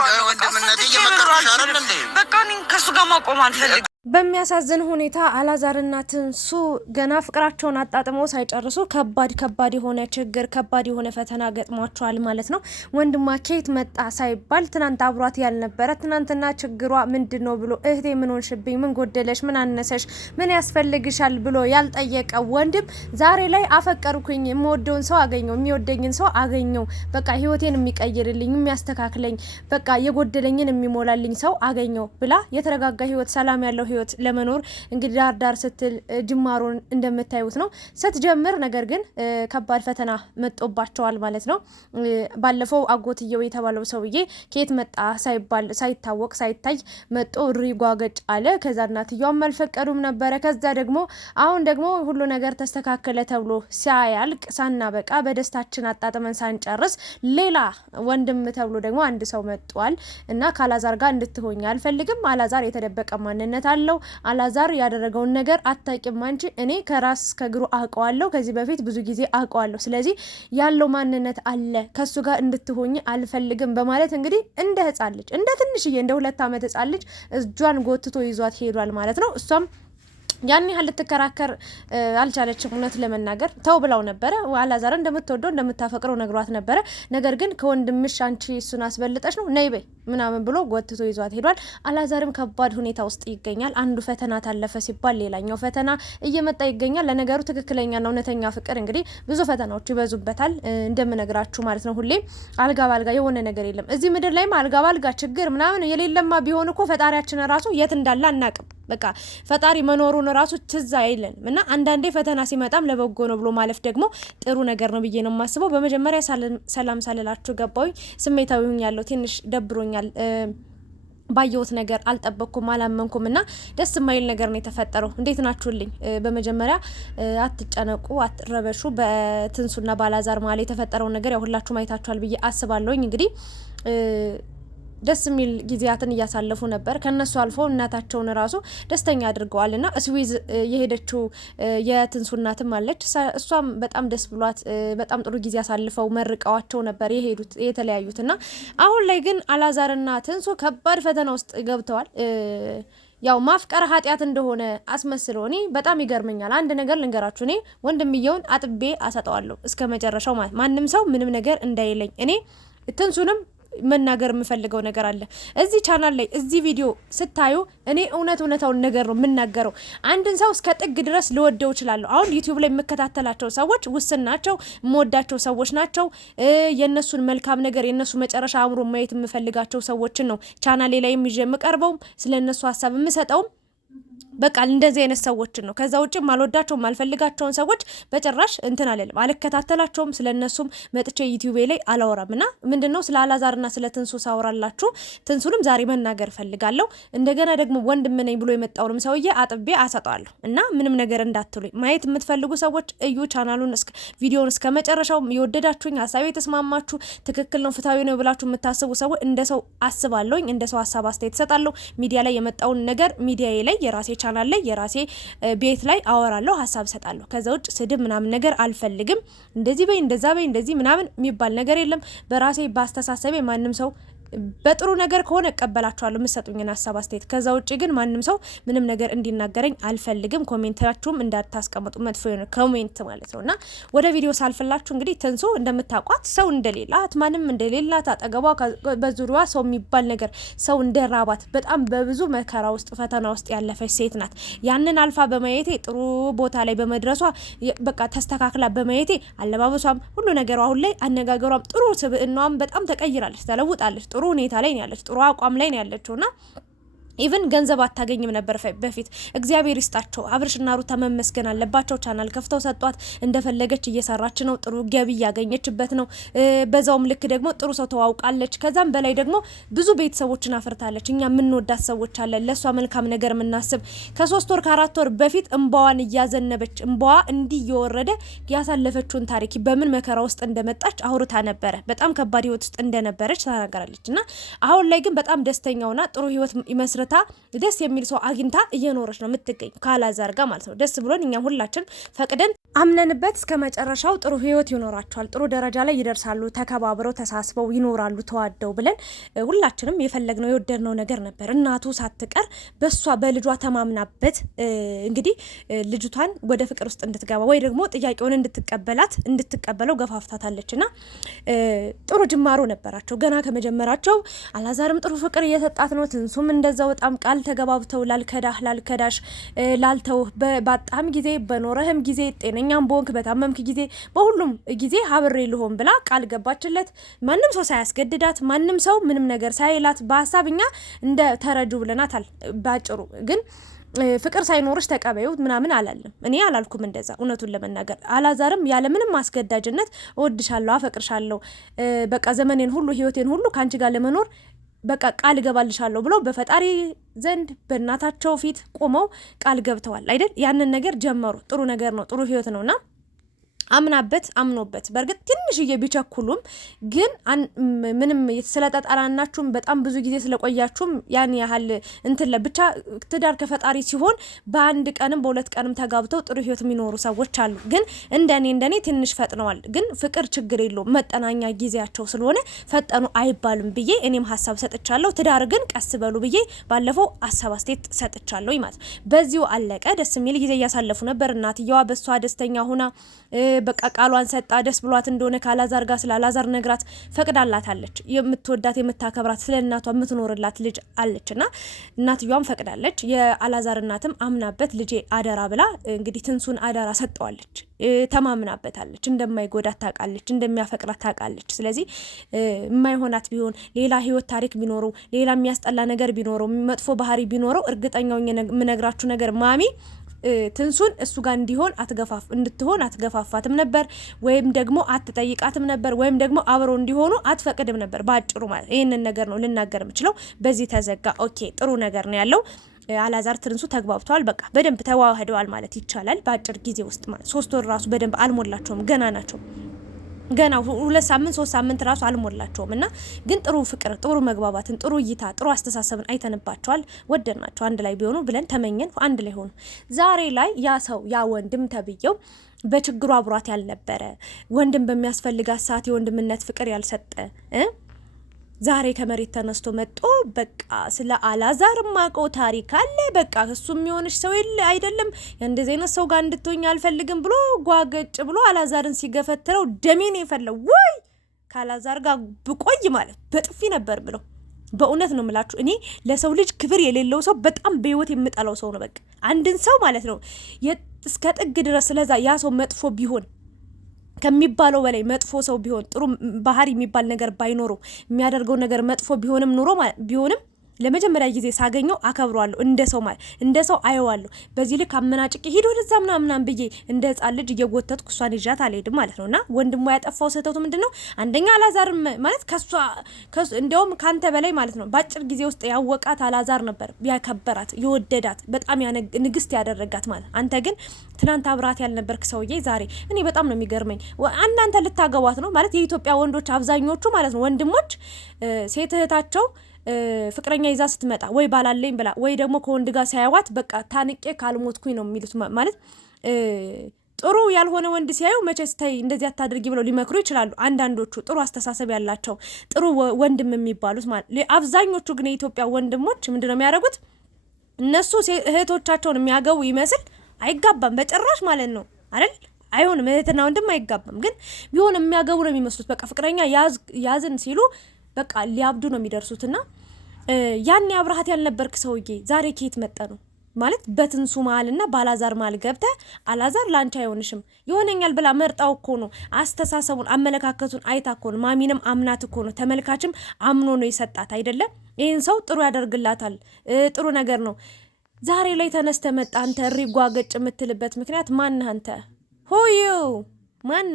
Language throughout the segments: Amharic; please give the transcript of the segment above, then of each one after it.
ወንድምነት እየመከረሽ አይደል እንዴ? በቃ እኔ ከሱ ጋር ማቆም አልፈልግም። በሚያሳዝን ሁኔታ አላዛርና ትንሱ ገና ፍቅራቸውን አጣጥመው ሳይጨርሱ ከባድ የሆነ ችግር ከባድ የሆነ ፈተና ገጥሟቸዋል ማለት ነው። ወንድሟ ከየት መጣ ሳይባል ትናንት አብሯት ያልነበረ ትናንትና ችግሯ ምንድነው ብሎ እህቴ ምን ሆንሽብኝ፣ ምን ጎደለሽ፣ ምን አነሰሽ፣ ምን ያስፈልግሻል ብሎ ያልጠየቀ ወንድም ዛሬ ላይ አፈቀርኩኝ፣ የምወደውን ሰው አገኘው፣ የሚወደኝን ሰው አገኘው፣ በቃ ህይወቴን የሚቀይርልኝ የሚያስተካክለኝ፣ በቃ የጎደለኝን የሚሞላልኝ ሰው አገኘው ብላ የተረጋጋ ህይወት ሰላም ያለው ህይወት ለመኖር እንግዲህ ዳር ስትል ጅማሮን እንደምታዩት ነው ስትጀምር። ነገር ግን ከባድ ፈተና መጦባቸዋል ማለት ነው። ባለፈው አጎትየው የተባለው ሰውዬ ከየት መጣ ሳይባል ሳይታወቅ ሳይታይ መጦ ሪጓገጭ አለ። ከዛ እናትየውም አልፈቀዱም ነበረ። ከዛ ደግሞ አሁን ደግሞ ሁሉ ነገር ተስተካከለ ተብሎ ሲያያልቅ ሳናበቃ በደስታችን አጣጥመን ሳንጨርስ ሌላ ወንድም ተብሎ ደግሞ አንድ ሰው መጧል እና ካላዛር ጋር እንድትሆኝ አልፈልግም። አላዛር የተደበቀ ማንነት አለው። አላዛር ያደረገውን ነገር አታቂም አንቺ፣ እኔ ከራስ ከግሩ አውቀዋለሁ፣ ከዚህ በፊት ብዙ ጊዜ አውቀዋለሁ። ስለዚህ ያለው ማንነት አለ፣ ከሱ ጋር እንድትሆኝ አልፈልግም በማለት እንግዲህ እንደ ህፃን ልጅ እንደ ትንሽዬ እንደ 2 ዓመት ህፃን ልጅ እጇን ጎትቶ ይዟት ሄዷል ማለት ነው። እሷም ያን ያህል ልትከራከር አልቻለችም። እውነት ለመናገር ተው ብላው ነበረ። አላዛር እንደምትወደው እንደምታፈቅረው ነግሯት ነበረ። ነገር ግን ከወንድምሽ አንቺ እሱን አስበልጠሽ ነው ነይ በይ ምናምን ብሎ ጎትቶ ይዟት ሄዷል። አላዛርም ከባድ ሁኔታ ውስጥ ይገኛል። አንዱ ፈተና ታለፈ ሲባል ሌላኛው ፈተና እየመጣ ይገኛል። ለነገሩ ትክክለኛና እውነተኛ ፍቅር እንግዲህ ብዙ ፈተናዎች ይበዙበታል እንደምነግራችሁ ማለት ነው። ሁሌ አልጋ ባልጋ የሆነ ነገር የለም እዚህ ምድር ላይም አልጋ ባልጋ ችግር ምናምን የሌለማ ቢሆን እኮ ፈጣሪያችን ራሱ የት እንዳለ አናቅም። በቃ ፈጣሪ መኖሩን ራሱ ትዝ አይለንም እና አንዳንዴ ፈተና ሲመጣም ለበጎ ነው ብሎ ማለፍ ደግሞ ጥሩ ነገር ነው ብዬ ነው የማስበው። በመጀመሪያ ሰላም ሳልላችሁ ገባሁኝ። ስሜታዊ ሆኛለሁ። ትንሽ ደብሮኛል። ባየሁት ነገር አልጠበቅኩም፣ አላመንኩም እና ደስ የማይል ነገር ነው የተፈጠረው። እንዴት ናችሁልኝ? በመጀመሪያ አትጨነቁ፣ አትረበሹ። በትንሱና ባላዛር ማለት የተፈጠረው ነገር ያው ሁላችሁም አይታችኋል ብዬ አስባለሁኝ። እንግዲህ ደስ የሚል ጊዜያትን እያሳለፉ ነበር። ከነሱ አልፎ እናታቸውን ራሱ ደስተኛ አድርገዋልና ስዊዝ የሄደችው የትንሱ እናትም አለች። እሷም በጣም ደስ ብሏት በጣም ጥሩ ጊዜ አሳልፈው መርቀዋቸው ነበር የሄዱት የተለያዩትና አሁን ላይ ግን አላዛርና ትንሱ ከባድ ፈተና ውስጥ ገብተዋል። ያው ማፍቀር ኃጢያት እንደሆነ አስመስለው እኔ በጣም ይገርመኛል። አንድ ነገር ልንገራችሁ፣ እኔ ወንድምየውን አጥቤ አሰጠዋለሁ እስከ መጨረሻው ማለት ማንም ሰው ምንም ነገር እንዳይለኝ። እኔ ትንሱንም መናገር የምፈልገው ነገር አለ እዚህ ቻናል ላይ እዚህ ቪዲዮ ስታዩ እኔ እውነታውን ነገር ነው የምናገረው። አንድን ሰው እስከ ጥግ ድረስ ልወደው እችላለሁ። አሁን ዩቲዩብ ላይ የምከታተላቸው ሰዎች ውስን ናቸው፣ የምወዳቸው ሰዎች ናቸው። የነሱን መልካም ነገር የነሱ መጨረሻ አምሮ ማየት የምፈልጋቸው ሰዎችን ነው ቻናሌ ላይ ይዤ የምቀርበውም ስለነሱ ሀሳብ የምሰጠውም በቃ እንደዚህ አይነት ሰዎችን ነው። ከዛ ውጪ ማልወዳቸውም ማልፈልጋቸውን ሰዎች በጭራሽ እንትን አለለም አልከታተላቸውም። ስለነሱም መጥቼ ዩቲዩብ ላይ አላወራምና ምንድነው ስለ አላዛርና ስለ ትንሱ ሳወራላችሁ ትንሱንም ዛሬ መናገር ፈልጋለሁ። እንደገና ደግሞ ወንድም ነኝ ብሎ የመጣውንም ሰውዬ አጥቤ አሰጣለሁ እና ምንም ነገር እንዳትሉኝ። ማየት የምትፈልጉ ሰዎች እዩ ቻናሉን ቪዲዮውን እስከ መጨረሻው። የወደዳችሁኝ ሀሳቤ የተስማማችሁ ትክክል ነው ፍታዊ ነው ብላችሁ የምታስቡ ሰዎች እንደ ሰው አስባለሁኝ፣ እንደ ሰው ሀሳብ አስተያየት እሰጣለሁ። ሚዲያ ላይ የመጣውን ነገር ሚዲያዬ ላይ የራሴ ቻናል ላይ የራሴ ቤት ላይ አወራለሁ፣ ሀሳብ ሰጣለሁ። ከዛ ውጭ ስድብ ምናምን ነገር አልፈልግም። እንደዚህ በይ እንደዛ በይ እንደዚህ ምናምን የሚባል ነገር የለም። በራሴ ባስተሳሰቤ ማንም ሰው በጥሩ ነገር ከሆነ እቀበላችኋለሁ የምትሰጡኝን ሀሳብ አስተያየት። ከዛ ውጪ ግን ማንም ሰው ምንም ነገር እንዲናገረኝ አልፈልግም። ኮሜንታችሁም እንዳታስቀምጡ መጥፎ የሆነ ኮሜንት ማለት ነውና ወደ ቪዲዮ ሳልፈላችሁ እንግዲህ ትንሱ እንደምታውቋት ሰው እንደሌላት ማንም እንደሌላት አጠገቧ በዙሪያዋ ሰው የሚባል ነገር ሰው እንደራባት በጣም በብዙ መከራ ውስጥ ፈተና ውስጥ ያለፈች ሴት ናት። ያንን አልፋ በማየቴ ጥሩ ቦታ ላይ በመድረሷ በቃ ተስተካክላ በማየቴ አለባበሷም ሁሉ ነገሯ አሁን ላይ አነጋገሯም ጥሩ ስብዕናዋም በጣም ተቀይራለች፣ ተለውጣለች። ጥሩ ሁኔታ ላይ ነው ያለች፣ ጥሩ አቋም ላይ ነው ያለችውና ኢቭን ገንዘብ አታገኝም ነበር በፊት። እግዚአብሔር ይስጣቸው አብርሽና ሩታ መመስገን አለባቸው። ቻናል ከፍተው ሰጧት፣ እንደፈለገች እየሰራች ነው፣ ጥሩ ገቢ እያገኘችበት ነው። በዛውም ልክ ደግሞ ጥሩ ሰው ተዋውቃለች። ከዛም በላይ ደግሞ ብዙ ቤተሰቦችን አፍርታለች። እኛ የምንወዳት ሰዎች አለን ለሷ መልካም ነገር የምናስብ። ከ3 ወር ከ4 ወር በፊት እንባዋን እያዘነበች እንባዋ እንዲህ እየወረደ ያሳለፈችውን ታሪክ በምን መከራ ውስጥ እንደመጣች አውርታ ነበረ። በጣም ከባድ ህይወት ውስጥ እንደነበረች ተናገራለች እና አሁን ላይ ግን በጣም ደስተኛውና ጥሩ ህይወት ይመስረት ሰርታ ደስ የሚል ሰው አግኝታ እየኖረች ነው የምትገኝ ከአላዛር ጋር ማለት ነው። ደስ ብሎን እኛም ሁላችን ፈቅደን አምነንበት እስከ መጨረሻው ጥሩ ህይወት ይኖራቸዋል፣ ጥሩ ደረጃ ላይ ይደርሳሉ፣ ተከባብረው ተሳስበው ይኖራሉ ተዋደው ብለን ሁላችንም የፈለግነው የወደድነው ነገር ነበር። እናቱ ሳትቀር በሷ በልጇ ተማምናበት እንግዲህ ልጅቷን ወደ ፍቅር ውስጥ እንድትገባ ወይ ደግሞ ጥያቄውን እንድትቀበለው ገፋፍታታለችና ጥሩ ጅማሮ ነበራቸው ገና ከመጀመራቸው። አላዛርም ጥሩ ፍቅር እየሰጣት ነው፣ ትንሱም እንደዛው በጣም ቃል ተገባብተው ላልከዳሽ ላልተው በጣም ጊዜ በኖረህም ጊዜ ጤነኛም ቦንክ በታመምክ ጊዜ በሁሉም ጊዜ ሀብሬ ልሆን ብላ ቃል ገባችለት። ማንም ሰው ሳያስገድዳት ማንም ሰው ምንም ነገር ሳይላት በሀሳብኛ እንደ ተረጁ ብለናታል። ባጭሩ ግን ፍቅር ሳይኖርሽ ተቀበዩ ምናምን አላለም። እኔ አላልኩም እንደዛ እውነቱን ለመናገር። አላዛርም ያለ ምንም ማስገዳጅነት እወድሻለሁ፣ አፈቅርሻለሁ፣ በቃ ዘመኔን ሁሉ ህይወቴን ሁሉ ካንቺ ጋር ለመኖር በቃ ቃል ገባልሻለሁ ብለው በፈጣሪ ዘንድ በእናታቸው ፊት ቆመው ቃል ገብተዋል አይደል? ያንን ነገር ጀመሩ። ጥሩ ነገር ነው፣ ጥሩ ህይወት ነውና አምኖበት በእርግጥ ትንሽዬ ቢቸኩሉም ግን ምንም ስለተጣላናችሁም በጣም ብዙ ጊዜ ስለቆያችሁም ያን ያህል እንትን ለብቻ ትዳር ከፈጣሪ ሲሆን በአንድ ቀንም በሁለት ቀንም ተጋብተው ጥሩ ህይወት የሚኖሩ ሰዎች አሉ። ግን እንደኔ ትንሽ ፈጥነዋል። ግን ፍቅር ችግር የለውም መጠናኛ ጊዜያቸው ስለሆነ ፈጠኑ አይባልም ብዬ እኔም ሀሳብ ሰጥቻለሁ። ትዳር ግን ቀስ በሉ ብዬ ባለፈው ሀሳብ አስተያየት ሰጥቻለሁ ማለት በዚሁ አለቀ። ደስ የሚል ጊዜ እያሳለፉ ነበር። እናትየዋ በሷ ደስተኛ ሆና በቃ ቃሏን ሰጣ። ደስ ብሏት እንደሆነ ከአላዛር ጋር ስለ አላዛር ነግራት ፈቅዳላታለች። የምትወዳት የምታከብራት ስለ እናቷ የምትኖርላት ልጅ አለችና እናትየዋም ፈቅዳለች። የአላዛር እናትም አምናበት ልጄ አደራ ብላ እንግዲህ ትንሱን አደራ ሰጠዋለች። ተማምናበታለች። እንደማይጎዳት ታውቃለች፣ እንደሚያፈቅራት ታውቃለች። ስለዚህ የማይሆናት ቢሆን ሌላ ህይወት ታሪክ ቢኖረው ሌላ የሚያስጠላ ነገር ቢኖረው መጥፎ ባህሪ ቢኖረው እርግጠኛው የምነግራችሁ ነገር ማሚ ትንሱን እሱ ጋር እንድትሆን አትገፋፋትም ነበር፣ ወይም ደግሞ አትጠይቃትም ነበር፣ ወይም ደግሞ አብረው እንዲሆኑ አትፈቅድም ነበር። ባጭሩ ማለት ይሄንን ነገር ነው ልናገር የምችለው። በዚህ ተዘጋ። ኦኬ ጥሩ ነገር ነው ያለው። አላዛር ትንሱ ተግባብተዋል። በቃ በደንብ ተዋህደዋል ማለት ይቻላል በአጭር ጊዜ ውስጥ ማለት 3 ወር ራሱ በደንብ አልሞላቸውም፣ ገና ናቸው። ገና 2 ሳምንት 3 ሳምንት ራሱ አልሞላቸውም እና ግን ጥሩ ፍቅር፣ ጥሩ መግባባትን፣ ጥሩ እይታ፣ ጥሩ አስተሳሰብን አይተንባቸዋል። ወደድናቸው አንድ ላይ ቢሆኑ ብለን ተመኘን። አንድ ላይ ሆኑ። ዛሬ ላይ ያ ሰው ያ ወንድም ተብየው በችግሩ አብሯት ያልነበረ ወንድም በሚያስፈልጋት ሰዓት የወንድምነት ፍቅር ያልሰጠ ዛሬ ከመሬት ተነስቶ መጥቶ በቃ ስለ አላዛር ማቀው ታሪክ አለ። በቃ እሱ የሚሆንሽ ሰው አይደለም፣ እንደዚህ አይነት ሰው ጋር እንድትሆኝ አልፈልግም ብሎ ጓገጭ ብሎ አላዛርን ሲገፈትረው ደሜን የፈለው ወይ ካላዛር ጋር ብቆይ ማለት በጥፊ ነበር ብለው። በእውነት ነው የምላችሁ። እኔ ለሰው ልጅ ክብር የሌለው ሰው በጣም በህይወት የምጠላው ሰው ነው። በቃ አንድን ሰው ማለት ነው እስከ ጥግ ድረስ ስለዛ ያ ሰው መጥፎ ቢሆን ከሚባለው በላይ መጥፎ ሰው ቢሆን ጥሩ ባህሪ የሚባል ነገር ባይኖረው የሚያደርገው ነገር መጥፎ ቢሆንም ለመጀመሪያ ጊዜ ሳገኘው አከብሯለሁ። እንደ ሰው አየዋለሁ። በዚህ ልክ አመናጭቄ ሄዶ ወደዛ ምናምን ብዬ እንደ ህፃን ልጅ እየጎተትኩ እሷን ይዣት አልሄድም ማለት ነውና ወንድሟ ያጠፋው ስህተቱ ምንድነው? አንደኛ አላዛር ማለት ከሱ እንደውም ካንተ በላይ ማለት ነው ባጭር ጊዜ ውስጥ ያወቃት አላዛር ነበር፣ ያከበራት፣ የወደዳት፣ በጣም ንግስት ያደረጋት ማለት። አንተ ግን ትናንት አብራት ያልነበርክ ሰውዬ ዛሬ እኔ በጣም ነው የሚገርመኝ። እናንተ ልታገቧት ነው ማለት የኢትዮጵያ ወንዶች አብዛኞቹ ማለት ነው ወንድሞች ሴት እህታቸው ፍቅረኛ ይዛ ስትመጣ ወይ ባላለኝ ብላ ወይ ደግሞ ከወንድ ጋር ሳያዋት በቃ ታንቄ ካልሞትኩኝ ነው የሚሉት ማለት ጥሩ ያልሆነ ወንድ ሲያዩ መቼስ ተይ እንደዚህ አታድርጊ ብለው ሊመክሩ ይችላሉ። አንዳንዶቹ ጥሩ አስተሳሰብ ያላቸው ጥሩ ወንድም የሚባሉት ማለት። አብዛኞቹ ግን የኢትዮጵያ ወንድሞች ምንድነው የሚያደርጉት? እነሱ እህቶቻቸውን የሚያገቡ ይመስል አይጋባም በጭራሽ ማለት ነው አይደል? አይሆንም። እህትና ወንድም አይጋባም። ግን ቢሆን የሚያገቡ ነው የሚመስሉት። በቃ ፍቅረኛ ያዝን ሲሉ በቃ ሊያብዱ ነው የሚደርሱትና ያን አብራሃት ያልነበርክ ሰውዬ ዛሬ ከየት መጣ ነው ማለት? በትንሱ መሀልና ባላዛር መሀል ገብተ አላዛር ላንቺ አይሆንሽም ይሆነኛል ብላ መርጣው እኮ ነው። አስተሳሰቡን አመለካከቱን አይታ እኮ ነው። ማሚንም አምናት እኮ ነው። ተመልካችም አምኖ ነው የሰጣት አይደለም? ይሄን ሰው ጥሩ ያደርግላታል፣ ጥሩ ነገር ነው። ዛሬ ላይ ተነስተ መጣ አንተ ሪጓ ገጭ የምትልበት ምክንያት ማን አንተ? ሆዩ ማን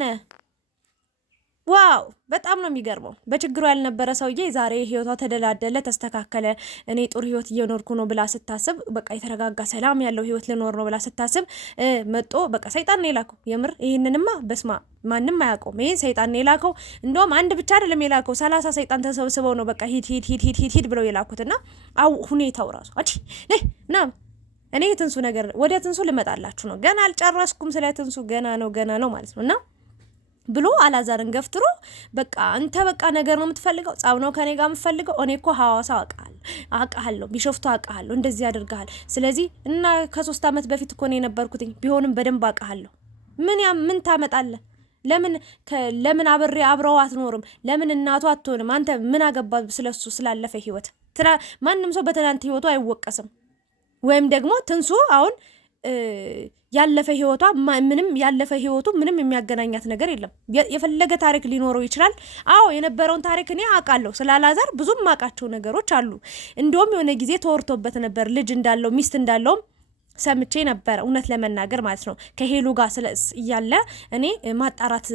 ዋው በጣም ነው የሚገርመው። በችግሩ ያልነበረ ሰውዬ ዛሬ ህይወቷ ተደላደለ፣ ተስተካከለ። እኔ ጥሩ ህይወት እየኖርኩ ነው ብላ ስታስብ፣ በቃ የተረጋጋ ሰላም ያለው ህይወት ልኖር ነው ብላ ስታስብ መጦ በቃ ሰይጣን ነው የላከው። የምር ይህንንማ በስማ ማንም አያውቀውም። ይሄ ሰይጣን ነው የላከው። እንደውም አንድ ብቻ አይደለም የላከው፣ 30 ሰይጣን ተሰብስበው ነው በቃ ሂድ ብለው የላኩትና አው ሁኔታው ራሱ ና እኔ ትንሱ ነገር ወደ ትንሱ ልመጣላችሁ ነው። ገና አልጨረስኩም። ስለ ትንሱ ገና ነው ማለት ነውና ብሎ አላዛርን ገፍትሮ በቃ አንተ በቃ ነገር ነው የምትፈልገው፣ ጻው ነው ከኔ ጋር የምትፈልገው። እኔ እኮ ሐዋሳ አውቃለሁ፣ ቢሾፍቱ አውቃለሁ፣ እንደዚህ ያደርጋል። ስለዚህ እና ከ3 አመት በፊት እኮ ነው የነበርኩትኝ፣ ቢሆንም በደንብ አውቃለሁ። ምን ታመጣለህ? ለምን አብረው አትኖርም? ለምን እናቱ አትሆንም? አንተ ምን አገባ ስለሱ ስላለፈ ህይወት? ማንም ሰው በትናንት ህይወቱ አይወቀስም። ወይም ደግሞ ትንሱ አሁን ያለፈ ህይወቱ ምንም የሚያገናኛት ነገር የለም። የፈለገ ታሪክ ሊኖረው ይችላል። አዎ የነበረውን ታሪክ እኔ አውቃለሁ። ስለ አላዛር ብዙም ማውቃቸው ነገሮች አሉ። እንደውም የሆነ ጊዜ ተወርቶበት ነበር ልጅ እንዳለው ሚስት እንዳለው ሰምቼ ነበር፣ እውነት ለመናገር ማለት ነው። ከሄሉ ጋር እያለ እኔ ማጣራት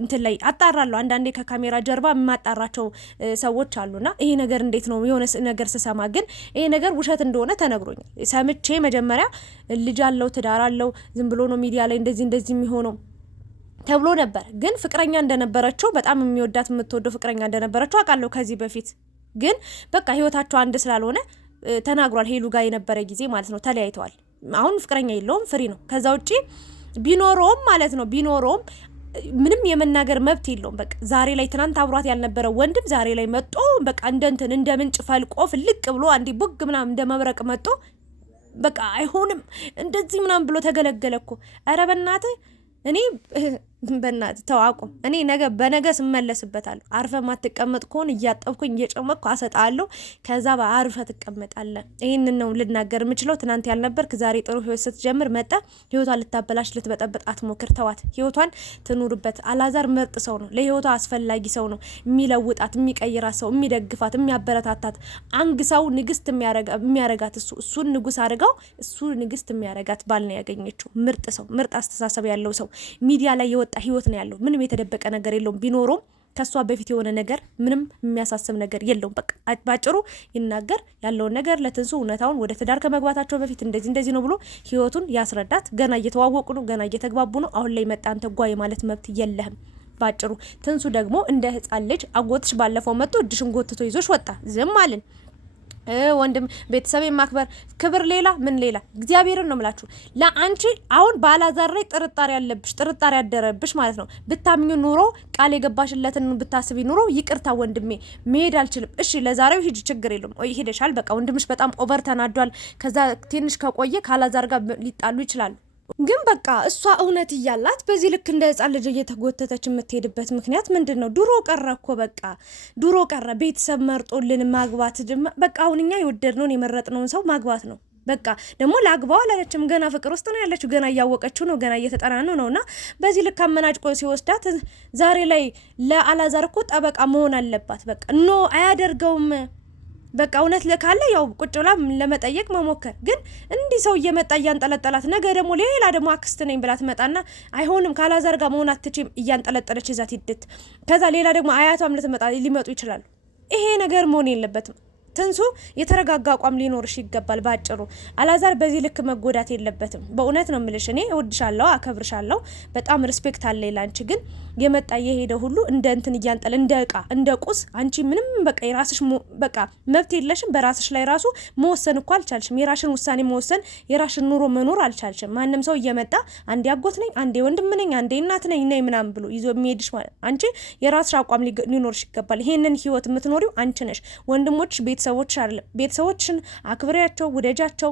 እንትን ላይ አጣራለሁ። አንዳንዴ ከካሜራ ጀርባ ማጣራቸው ሰዎች አሉና ይሄ ነገር እንዴት ነው የሆነ ነገር ስሰማ ግን ይሄ ነገር ውሸት እንደሆነ ተነግሮኛል። ሰምቼ መጀመሪያ ልጅ አለው ትዳር አለው ዝም ብሎ ነው ሚዲያ ላይ እንደዚህ የሚሆነው ተብሎ ነበር። ግን ፍቅረኛ እንደነበረችው በጣም የሚወዳት የምትወደው ፍቅረኛ እንደነበረችው አውቃለሁ ከዚህ በፊት። ግን በቃ ህይወታቸው አንድ ስላልሆነ ተናግሯል። ሄሉ ጋር የነበረ ጊዜ ማለት ነው ተለያይተዋል። አሁን ፍቅረኛ የለውም፣ ፍሪ ነው። ከዛ ውጪ ቢኖረውም ማለት ነው ምንም የመናገር መብት የለውም። በቃ ዛሬ ላይ ትናንት አብሯት ያልነበረው ወንድም ዛሬ ላይ መጦ በቃ እንደ ምንጭ ፈልቆ ፍልቅ ብሎ አንዲ ቡግ ምናምን እንደ መብረቅ መጦ በቃ አይሆንም እንደዚህ ምናምን ብሎ ተገለገለ እኮ። ኧረ በእናትህ እኔ በእናትህ ተዋቁም። እኔ በነገ ስመለስበታለሁ። አርፈ ማትቀመጥ ከሆነ እያጠብኩኝ እየጨመቅኩ አሰጣለሁ። ከዛ በአርፈ ትቀመጣለህ። ይሄንን ነው ልናገር የምችለው። ትናንት ያልነበርክ ዛሬ ጥሩ ህይወት ስትጀምር መጣ ህይወቷን ልታበላሽ ልትበጠበጥ አትሞክር። ተዋት፣ ህይወቷን ትኑርበት። አላዛር ምርጥ ሰው ነው፣ ለህይወቷ አስፈላጊ ሰው ነው። የሚለውጣት፣ የሚቀይራት ሰው፣ የሚደግፋት፣ የሚያበረታታት አንግሳው ንግስት የሚያረጋት እሱን ንጉስ አድርጋው እሱ ንግስት የሚያረጋት ባል ነው ያገኘችው። ምርጥ ሰው፣ ምርጥ አስተሳሰብ ያለው ሰው ሚዲያ ላይ የወጣ ህይወት ነው ያለው። ምንም የተደበቀ ነገር የለውም። ቢኖረውም ከሷ በፊት የሆነ ነገር ምንም የሚያሳስብ ነገር የለውም። በቃ ባጭሩ ይናገር ያለውን ነገር ለትንሱ እውነታውን ወደ ትዳር ከመግባታቸው በፊት እንደዚህ ነው ብሎ ህይወቱን ያስረዳት። ገና እየተዋወቁ ነው፣ ገና እየተግባቡ ነው። አሁን ላይ መጣ አንተ ጓይ ማለት መብት የለህም። ባጭሩ ትንሱ ደግሞ እንደ ህፃን ልጅ አጎትሽ ባለፈው መጥቶ እድሽን ጎትቶ ይዞሽ ወጣ። ዝም አልን። ወንድም ቤተሰብ ማክበር ክብር ሌላ ምን ሌላ እግዚአብሔርን ነው የምላችሁ። ለአንቺ አሁን ባላዛር ላይ ጥርጣሬ ያደረብሽ ማለት ነው። ብታምኙ ኑሮ ቃል የገባሽለትን ብታስቢ ኑሮ ይቅርታ ወንድሜ መሄድ አልችልም። እሺ ለዛሬው ሂጂ ችግር የለም። ሄደሻል በቃ ወንድምሽ በጣም ኦቨር ተናዷል። ከዛ ትንሽ ከቆየ ካላዛር ጋር ሊጣሉ ይችላሉ። ግን በቃ እሷ እውነት እያላት በዚህ ልክ እንደ ህፃን ልጅ እየተጎተተች የምትሄድበት ምክንያት ምንድን ነው? ድሮ ቀረ እኮ በቃ ድሮ ቀረ። ቤተሰብ መርጦልን ማግባት በቃ አሁን እኛ የወደድነውን የመረጥነውን ሰው ማግባት ነው። በቃ ደግሞ ላግባው አላለችም። ገና ፍቅር ውስጥ ነው ያለችው። ገና እያወቀችው ነው። ገና እየተጠናኑ ነውና በዚህ ልክ አመናጭቆ ሲወስዳት ዛሬ ላይ ለአላዛር እኮ ጠበቃ መሆን አለባት። በቃ ኖ አያደርገውም። በቃ እውነት ለካለ ያው ቁጭ ብላ ለመጠየቅ መሞከር። ግን እንዲህ ሰው እየመጣ እያንጠለጠላት ነገ ደግሞ ሌላ ደግሞ አክስት ነኝ ብላ ትመጣና አይሆንም ካላዛር ጋር መሆን አትችይም እያንጠለጠለች ይዛት ይድት። ከዛ ሌላ ደግሞ አያቷም ሊመጡ ይችላሉ። ይሄ ነገር መሆን የለበትም። ትንሱ የተረጋጋ አቋም ሊኖርሽ ይገባል። ባጭሩ አላዛር በዚህ ልክ መጎዳት የለበትም። በእውነት ነው የምልሽ። እኔ እወድሻለሁ፣ አከብርሻለሁ፣ በጣም ሪስፔክት አለኝ ላንቺ። ግን የመጣ የሄደ ሁሉ እንደ እንትን እያንጠለ እንደ እቃ እንደ ቁስ አንቺ ምንም በቃ የራስሽ በቃ መብት የለሽም። በራስሽ ላይ ራሱ መወሰን እኮ አልቻልሽም። የራስሽን ውሳኔ መወሰን፣ የራስሽን ኑሮ መኖር አልቻልሽም። ማንም ሰው እየመጣ አንዴ አጎት ነኝ፣ አንዴ ወንድም ነኝ፣ አንዴ እናት ነኝ ነይ ምናምን ብሎ ይዞ የሚሄድሽ ማለት አንቺ የራስሽ አቋም ሊኖርሽ ይገባል። ይሄንን ህይወት የምትኖሪው አንቺ ነሽ። ወንድሞች ቤተሰቦች አይደለም። ቤተሰቦችን አክብሪያቸው፣ ውደጃቸው፣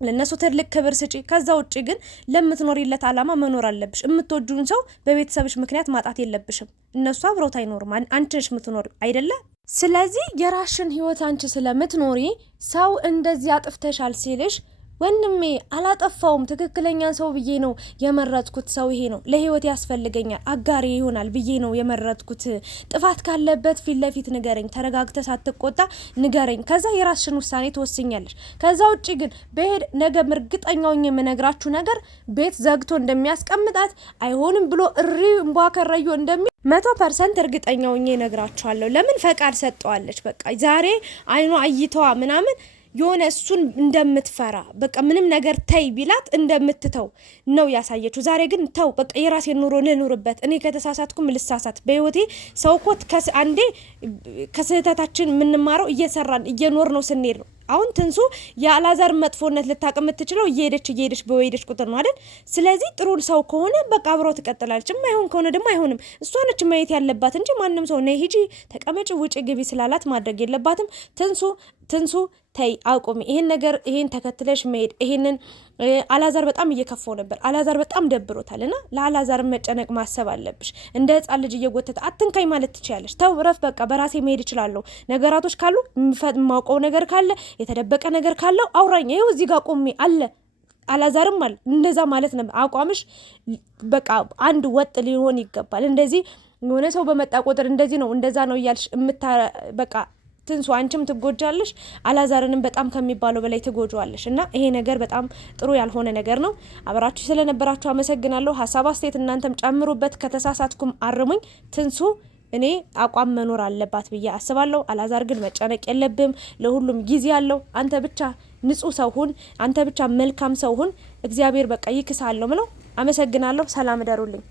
ለነሱ ትልቅ ክብር ስጪ። ከዛ ውጪ ግን ለምትኖሪለት አላማ መኖር አለብሽ። የምትወጁን ሰው በቤተሰብሽ ምክንያት ማጣት የለብሽም። እነሱ አብረውት አይኖርም። አንቺ ነሽ የምትኖሪ አይደለ? ስለዚህ የራስሽን ህይወት አንቺ ስለምትኖሪ ሰው እንደዚህ አጥፍተሻል ሲልሽ ወንድሜ አላጠፋውም፣ ትክክለኛ ሰው ብዬ ነው የመረጥኩት። ሰው ይሄ ነው ለህይወት ያስፈልገኛል፣ አጋሪ ይሆናል ብዬ ነው የመረጥኩት። ጥፋት ካለበት ፊት ለፊት ንገረኝ፣ ተረጋግተ ሳትቆጣ ንገረኝ። ከዛ የራስሽን ውሳኔ ትወስኛለሽ። ከዛ ውጪ ግን በሄድ ነገ እርግጠኛው የምነግራችሁ ነገር ቤት ዘግቶ እንደሚያስቀምጣት አይሆንም ብሎ እሪ እንቧ ከረዩ እንደሚ 100% እርግጠኛው እነግራችኋለሁ። ለምን ፈቃድ ሰጠዋለች። በቃ ዛሬ አይኗ አይተዋ ምናምን የሆነ እሱን እንደምትፈራ በቃ ምንም ነገር ተይ ቢላት እንደምትተው ነው ያሳየችው። ዛሬ ግን ተው በቃ የራሴን ኑሮ ልኑርበት፣ እኔ ከተሳሳትኩም ልሳሳት። በህይወቴ ሰው እኮ አንዴ ከስህተታችን የምንማረው እየሰራን እየኖር ነው ስንሄድ ነው። አሁን ትንሱ የአላዛር መጥፎነት ልታውቅ የምትችለው እየሄደች በወይደች ቁጥር ነው አይደል? ስለዚህ ጥሩ ሰው ከሆነ በቃ አብረው ትቀጥላለች። የማይሆን ከሆነ ደግሞ አይሆንም። እሷ ነች ማየት ያለባት እንጂ ማንም ሰው ነይ ሂጂ፣ ተቀመጪ፣ ውጪ፣ ግቢ ስላላት ማድረግ የለባትም። ትንሱ ተይ አቁሚ፣ ይሄን ነገር ይሄን ተከትለሽ መሄድ ይሄንን አላዛር በጣም እየከፋው ነበር። አላዛር በጣም ደብሮታልና ለአላዛር መጨነቅ ማሰብ አለብሽ። እንደ ህፃን ልጅ እየጎተተ አትንካኝ ማለት ትችያለሽ። ተው ረፍ፣ በቃ በራሴ መሄድ እችላለሁ። ነገራቶች ካሉ የማውቀው ነገር ካለ የተደበቀ ነገር ካለው አውራኝ፣ ይኸው እዚህ ጋር ቆሜ አለ። አላዛርም አለ እንደዛ ማለት ነው። አቋምሽ በቃ አንድ ወጥ ሊሆን ይገባል። እንደዚህ የሆነ ሰው በመጣ ቁጥር እንደዚህ ነው እንደዛ ነው እያልሽ በቃ ትንሱ አንቺም ትጎጃለሽ፣ አላዛርንም በጣም ከሚባለው በላይ ትጎጃለሽ። እና ይሄ ነገር በጣም ጥሩ ያልሆነ ነገር ነው። አብራችሁ ስለነበራችሁ አመሰግናለሁ። ሀሳብ አስተያየት እናንተም ጨምሩበት። ከተሳሳትኩም አርሙኝ። ትንሱ እኔ አቋም መኖር አለባት ብዬ አስባለሁ። አላዛር ግን መጨነቅ የለብም። ለሁሉም ጊዜ አለው። አንተ ብቻ ንጹህ ሰው ሁን፣ አንተ ብቻ መልካም ሰው ሁን። እግዚአብሔር በቃ ይክሳለሁ ምለው። አመሰግናለሁ። ሰላም እደሩልኝ።